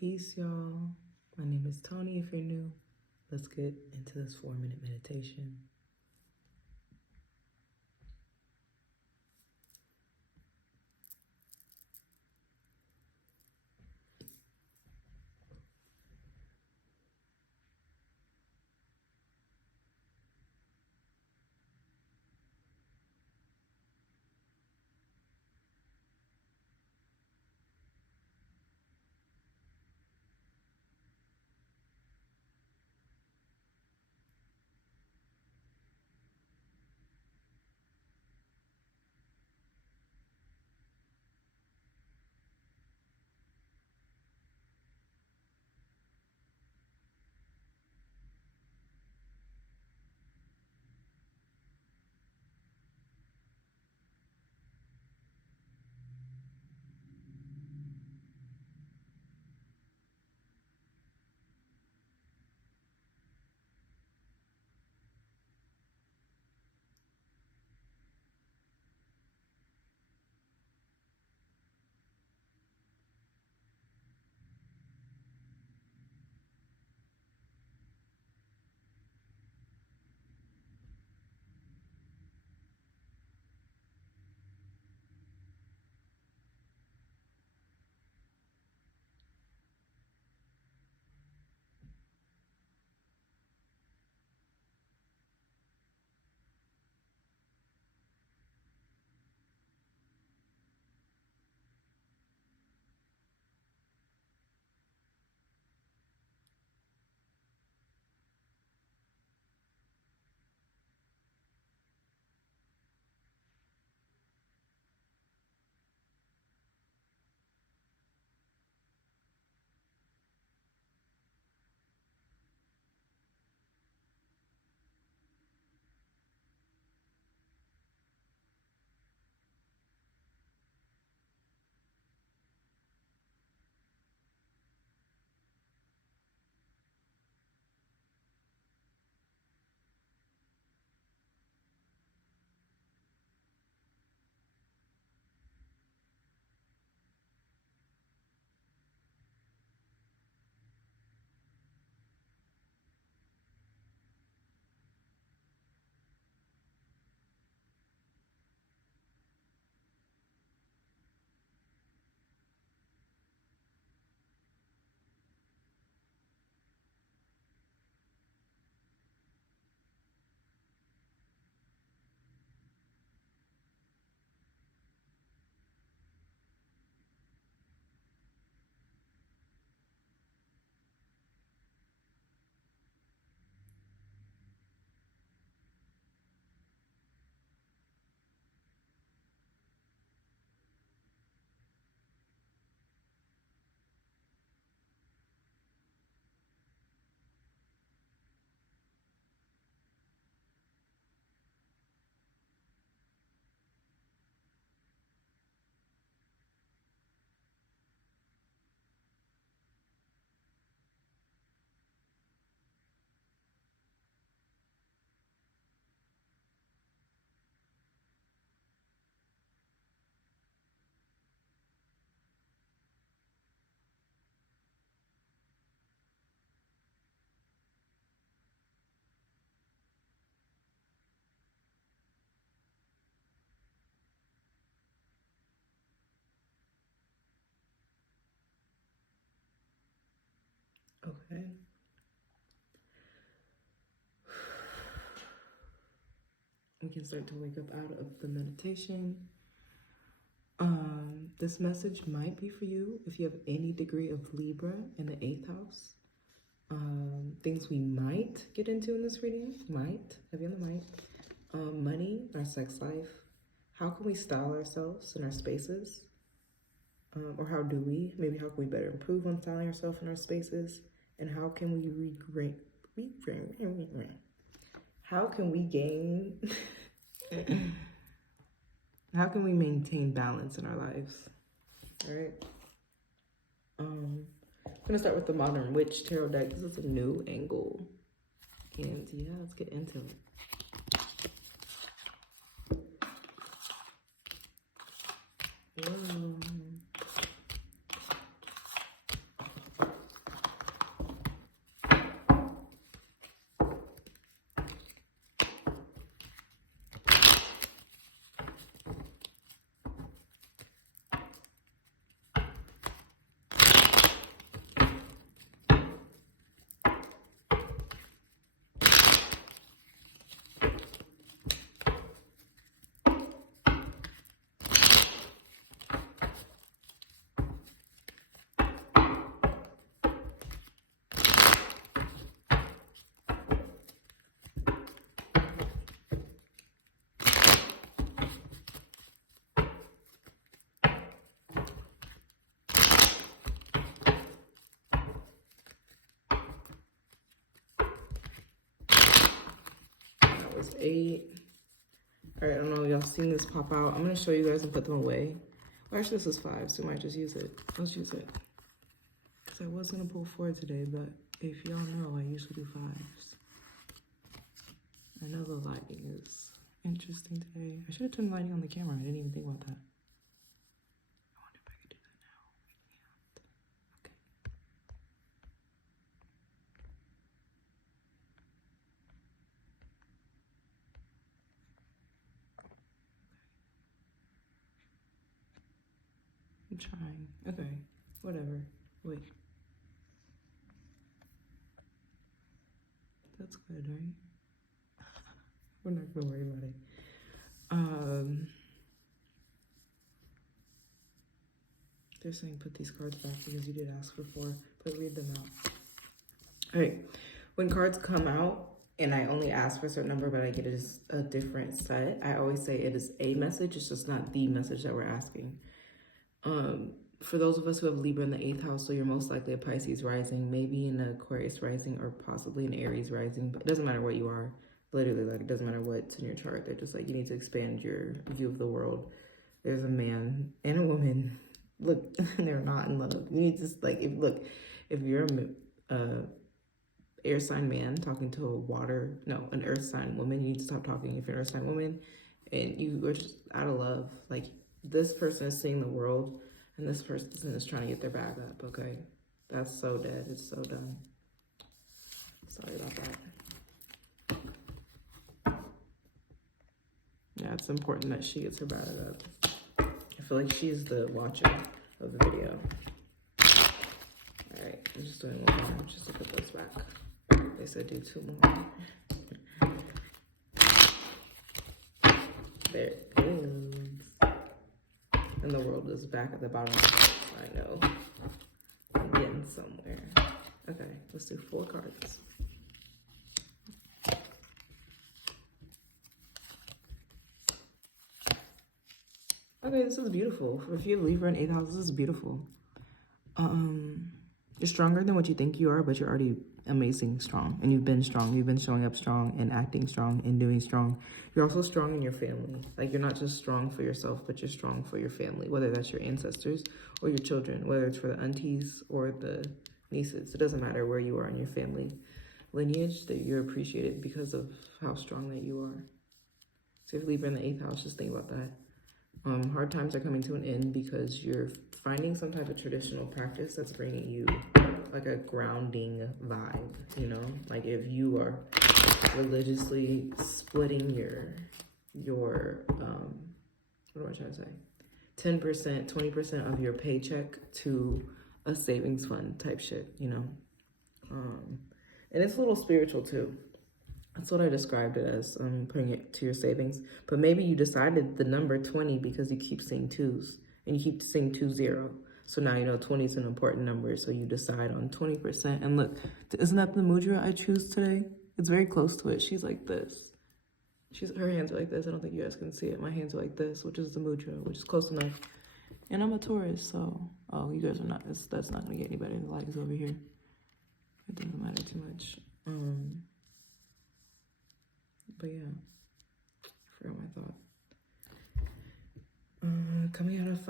Peace, y'all. My name is Tony if you're new. Let's get into this 4-minute meditation. Okay. We can start to wake up out of the meditation. This message might be for you if you have any degree of Libra in the 8th house. Things we might get into in this reading, heavy on the might. Money, our sex life. How can we style ourselves in our spaces? Or how do we? Maybe how can we better improve on styling ourselves in our spaces? And how can we how can we gain how can we maintain balance in our lives? All right. I'm gonna start with the Modern Witch Tarot deck. This is a new angle. And yeah, let's get into it. Whoa. was 8. All right, I don't know, y'all seen this pop out. I'm gonna show you guys and put them away. Well, actually, this is 5, so we might just use it. Let's use it. Because I was gonna pull 4 today, but if y'all know, I usually do 5s. I know the lighting is interesting today. I should have turned the lighting on the camera. I didn't even think about that. I wonder if I could do that now. I can't. Okay. I'm trying. Okay. Whatever. Wait. That's good, right? We're not gonna worry about it. They're saying put these cards back because you did ask for 4, but read them out. All right, when cards come out and I only ask for a certain number, but I get a different set, I always say it is a message. It's just not the message that we're asking. For those of us who have Libra in the 8th house, so you're most likely a Pisces rising, maybe an Aquarius rising, or possibly an Aries rising, but it doesn't matter what you are. Literally, like, it doesn't matter what's in your chart. They're just like, you need to expand your view of the world. There's a man and a woman. Look, they're not in love. You need to, like, if you're a air sign man talking to an earth sign woman, you need to stop talking. If you're an earth sign woman and you are just out of love, like, this person is seeing the world and this person is trying to get their bag up, okay? That's so dead. It's so done. Sorry about that. Yeah, it's important that she gets her bag up. I feel like she's the watcher of the video. All right, I'm just doing one more just to put those back. They said do 2 more. There it is. And the world is back at the bottom. I know. I'm getting somewhere. Okay, let's do 4 cards. Okay, this is beautiful. If you have Libra in 8th house, this is beautiful. You're stronger than what you think you are, but you're already amazing strong. And you've been strong. You've been showing up strong and acting strong and doing strong. You're also strong in your family. Like, you're not just strong for yourself, but you're strong for your family, whether that's your ancestors or your children, whether it's for the aunties or the nieces. It doesn't matter where you are in your family lineage, that you're appreciated because of how strong that you are. So if you Libra in the 8th house, just think about that. Hard times are coming to an end because you're finding some type of traditional practice that's bringing you like a grounding vibe, you know? Like, if you are religiously splitting your what am I trying to say? 10%, 20% of your paycheck to a savings fund type shit, you know? And it's a little spiritual too. That's what I described it as, putting it to your savings. But maybe you decided the number 20 because you keep seeing 2s and you keep seeing 20. So now you know 20 is an important number. So you decide on 20%. And look, isn't that the mudra I choose today? It's very close to it. She's like this. Her hands are like this. I don't think you guys can see it. My hands are like this, which is the mudra, which is close enough. And I'm a Taurus, so, oh, you guys are not, that's not going to get any better. The light is over here. It doesn't matter too much. But yeah, I forgot my thought. Coming out of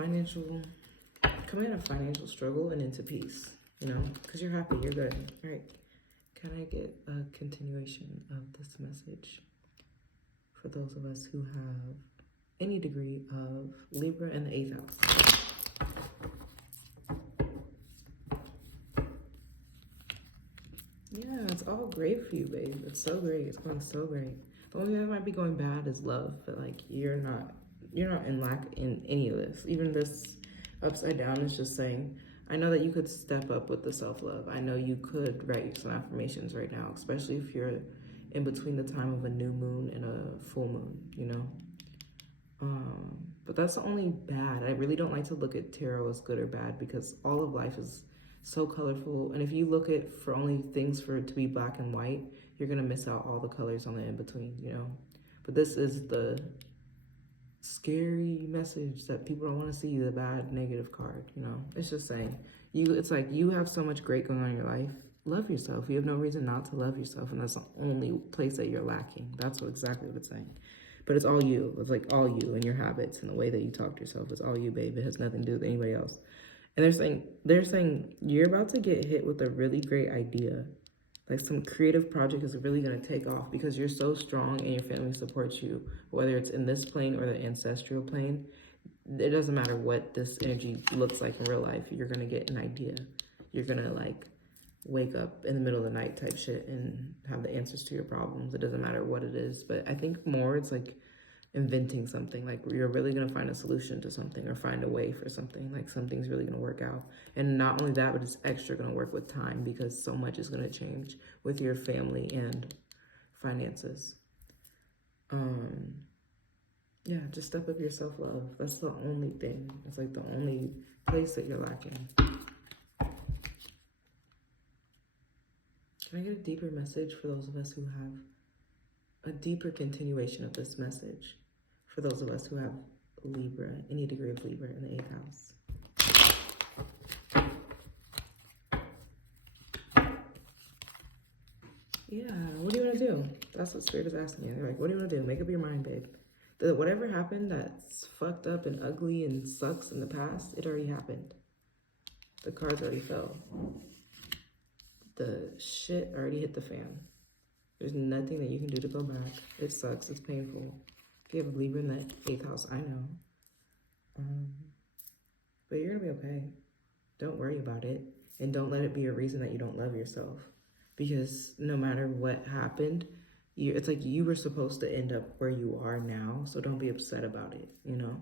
financial struggle and into peace, you know, because you're happy, you're good. All right, can I get a continuation of this message for those of us who have any degree of Libra in the 8th house? Yeah, it's all great for you, babe. It's so great. It's going so great. The only thing that might be going bad is love, but like, you're not in lack in any of this. Even this upside down is just saying, I know that you could step up with the self-love. I know you could write some affirmations right now, especially if you're in between the time of a new moon and a full moon, you know? But that's the only bad. I really don't like to look at tarot as good or bad because all of life is so colorful. And if you look at for only things for it to be black and white, you're going to miss out all the colors on the in-between, you know? But this is the scary message that people don't want to see, the bad, negative card, you know? It's just saying, it's like you have so much great going on in your life love yourself. You have no reason not to love yourself, and that's the only place that you're lacking. That's exactly what it's saying. But it's all you. It's like all you and your habits and the way that you talk to yourself. It's all you, babe. It has nothing to do with anybody else. And they're saying you're about to get hit with a really great idea. Like some creative project is really going to take off because you're so strong and your family supports you, whether it's in this plane or the ancestral plane. It doesn't matter what this energy looks like in real life. You're going to get an idea. You're going to like wake up in the middle of the night type shit and have the answers to your problems. It doesn't matter what it is. But I think more it's like inventing something. Like you're really going to find a solution to something or find a way for something. Like something's really going to work out. And not only that, but it's extra going to work with time because so much is going to change with your family and finances. Yeah, just step up your self-love. That's the only thing. It's like the only place that you're lacking. Can I get a deeper message for those of us who have a deeper continuation of this message? For those of us who have Libra, any degree of Libra in the 8th house. Yeah, what do you want to do? That's what Spirit is asking you. They're like, what do you want to do? Make up your mind, babe. Whatever happened that's fucked up and ugly and sucks in the past, it already happened. The cards already fell. The shit already hit the fan. There's nothing that you can do to go back. It sucks. It's painful. If you have a Libra in that 8th house, I know. But you're going to be okay. Don't worry about it. And don't let it be a reason that you don't love yourself. Because no matter what happened, it's like you were supposed to end up where you are now. So don't be upset about it, you know?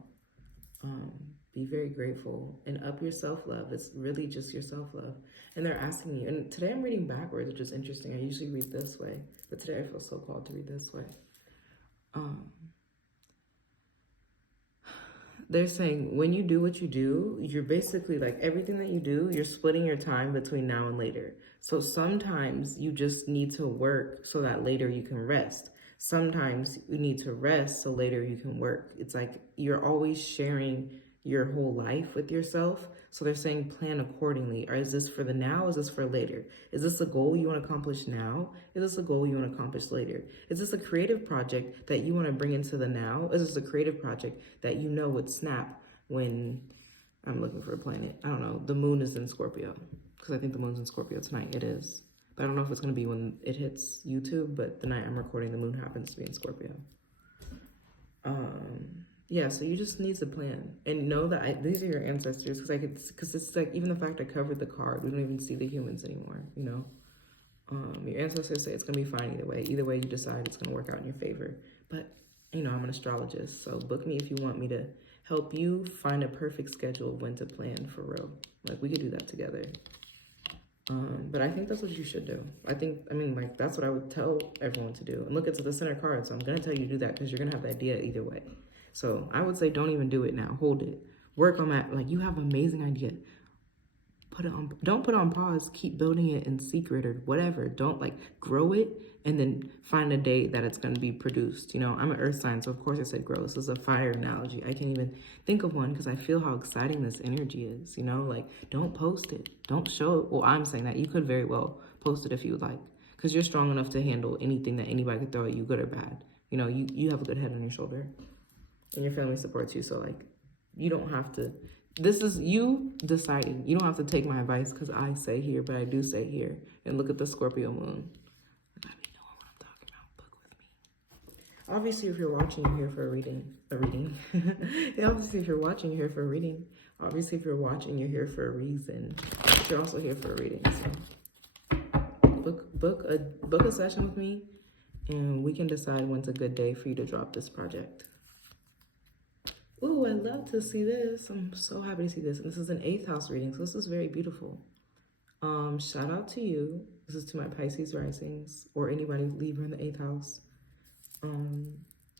Be very grateful and up your self-love. It's really just your self-love. And they're asking you, and today I'm reading backwards, which is interesting. I usually read this way, but today I feel so called to read this way. They're saying when you do what you do, you're basically like everything that you do, you're splitting your time between now and later. So sometimes you just need to work so that later you can rest. Sometimes you need to rest so later you can work. It's like you're always sharing your whole life with yourself. So they're saying plan accordingly. Or is this for the now? Is this for later? Is this a goal you want to accomplish now? Is this a goal you want to accomplish later? Is this a creative project that you want to bring into the now? Is this a creative project that you know would snap when, I'm looking for a planet, I don't know, the moon is in Scorpio. Because I think the moon's in Scorpio tonight. It is. But I don't know if it's going to be when it hits YouTube, but the night I'm recording, the moon happens to be in Scorpio. Yeah, so you just need to plan and know that these are your ancestors because it's like even the fact I covered the card, we don't even see the humans anymore, you know? Your ancestors say it's going to be fine either way. Either way you decide, it's going to work out in your favor. But, you know, I'm an astrologist, so book me if you want me to help you find a perfect schedule of when to plan for real. Like, we could do that together. But I think that's what you should do. Like, that's what I would tell everyone to do. And look, it's the center card, so I'm going to tell you to do that because you're going to have the idea either way. So I would say don't even do it now. Hold it. Work on that. Like, you have an amazing idea. Put it on. Don't put it on pause. Keep building it in secret or whatever. Don't grow it and then find a day that it's going to be produced. You know, I'm an earth sign, so of course I said grow. This is a fire analogy. I can't even think of one because I feel how exciting this energy is. You know, like, don't post it. Don't show it. Well, I'm saying that you could very well post it if you would like, because you're strong enough to handle anything that anybody could throw at you, good or bad. You know, you have a good head on your shoulder. And your family supports you, so you don't have to. This is you deciding. You don't have to take my advice because I say here, but I do say here. And look at the Scorpio moon. I be knowing what I'm talking about. Book with me. Obviously, if you're watching, you're here for a reading. Obviously, if you're watching, you're here for a reading. Obviously, if you're watching, you're here for a reason. But you're also here for a reading. So book a session with me, and we can decide when's a good day for you to drop this project. Ooh, I love to see this. I'm so happy to see this. And this is an 8th house reading, so this is very beautiful. Shout out to you. This is to my Pisces risings or anybody Libra in the 8th house.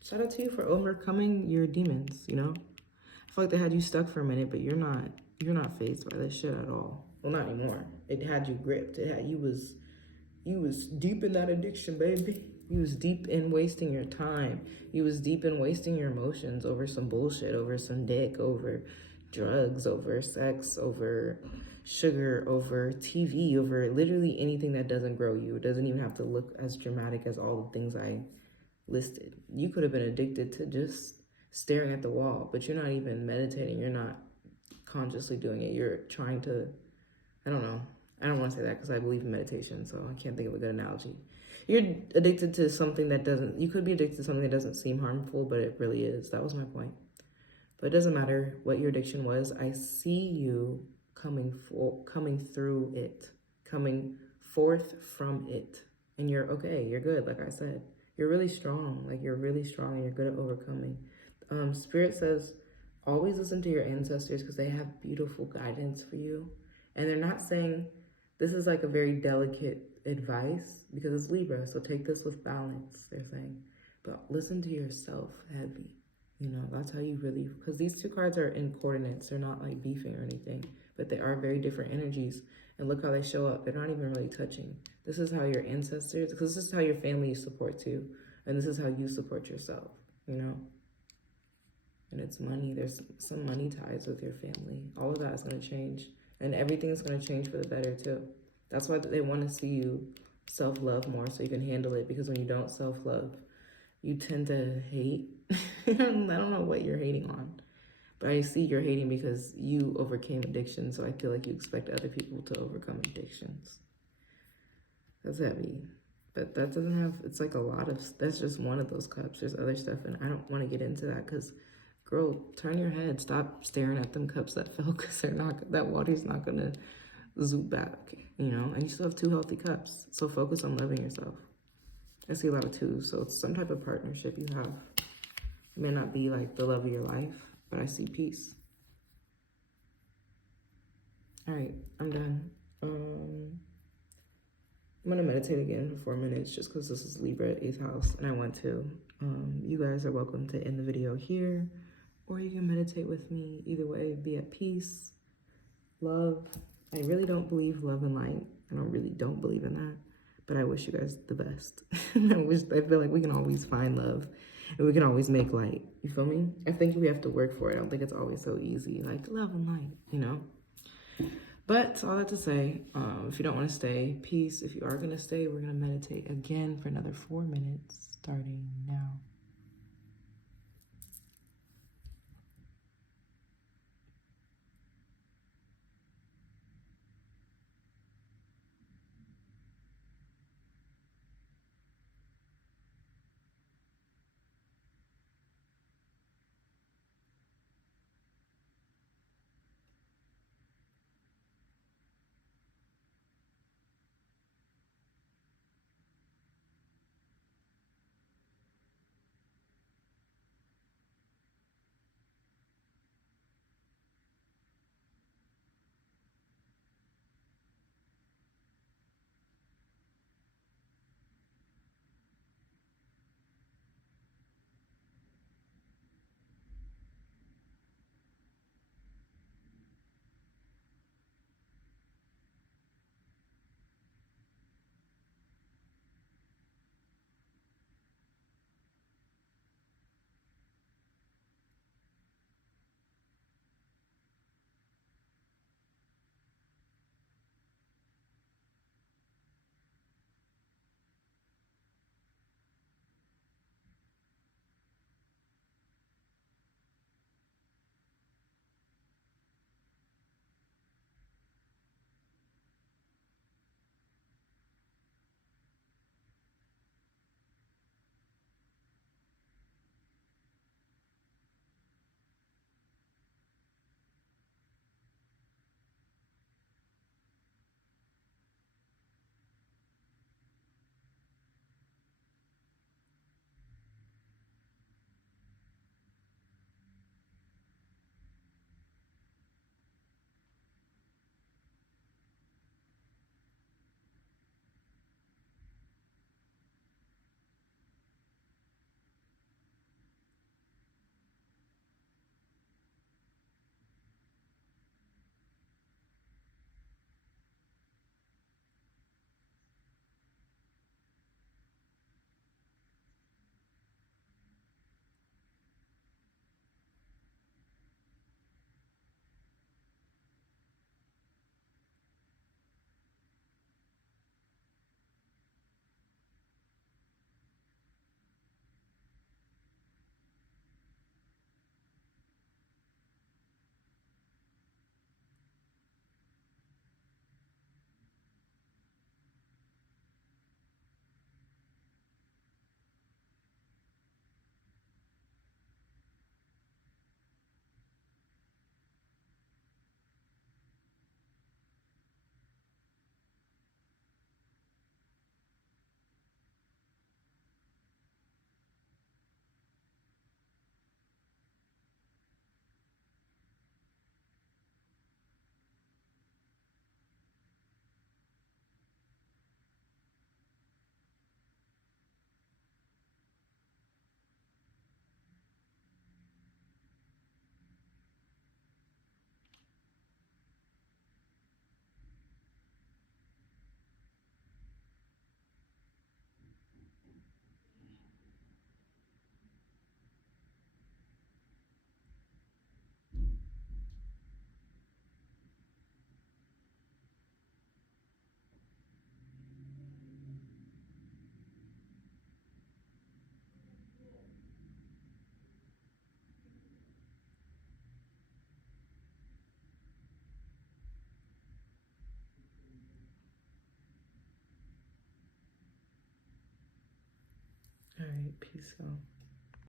Shout out to you for overcoming your demons, you know? I feel like they had you stuck for a minute, but you're not fazed by this shit at all. Well, not anymore. It had you gripped. You was deep in that addiction, baby. You was deep in wasting your time. You was deep in wasting your emotions over some bullshit, over some dick, over drugs, over sex, over sugar, over TV, over literally anything that doesn't grow you. It doesn't even have to look as dramatic as all the things I listed. You could have been addicted to just staring at the wall, but you're not even meditating. You're not consciously doing it. You're trying to, I don't know. I don't want to say that because I believe in meditation, so I can't think of a good analogy. You're addicted to something that doesn't, you could be addicted to something that doesn't seem harmful, but it really is. That was my point. But it doesn't matter what your addiction was. I see you coming through it, coming forth from it. And you're okay. You're good. Like I said, you're really strong. Like you're really strong and you're good at overcoming. Spirit says, always listen to your ancestors because they have beautiful guidance for you. And they're not saying, this is like a very delicate advice because it's Libra. So take this with balance, they're saying. But listen to yourself heavy. You know, that's how you really, because these two cards are in coordinates. They're not like beefing or anything, but they are very different energies. And look how they show up. They're not even really touching. This is how your ancestors, because this is how your family supports you. And this is how you support yourself, you know? And it's money. There's some money ties with your family. All of that is going to change. And everything's going to change for the better too. That's why they want to see you self-love more so you can handle it. Because when you don't self-love, you tend to hate. I don't know what you're hating on, but I see you're hating because you overcame addiction. So I feel like you expect other people to overcome addictions. That's heavy, but that doesn't have, it's like a lot of, that's just one of those cups. There's other stuff, and I don't want to get into that because, girl, turn your head. Stop staring at them cups that fell because they're not, that water's not going to zoom back, you know, and you still have 2 healthy cups. So focus on loving yourself. I see a lot of 2s, so it's some type of partnership you have. It may not be like the love of your life, but I see peace. All right, I'm done. I'm gonna meditate again for 4 minutes just because this is Libra 8th house and I want to. You guys are welcome to end the video here, or you can meditate with me. Either way, be at peace, love. I really don't believe love and light. I really don't believe in that, but I wish you guys the best. I feel like we can always find love and we can always make light. You feel me? I think we have to work for it. I don't think it's always so easy, like love and light, you know? But all that to say, if you don't want to stay, peace. If you are going to stay, we're going to meditate again for another 4 minutes, starting now. right, peace out.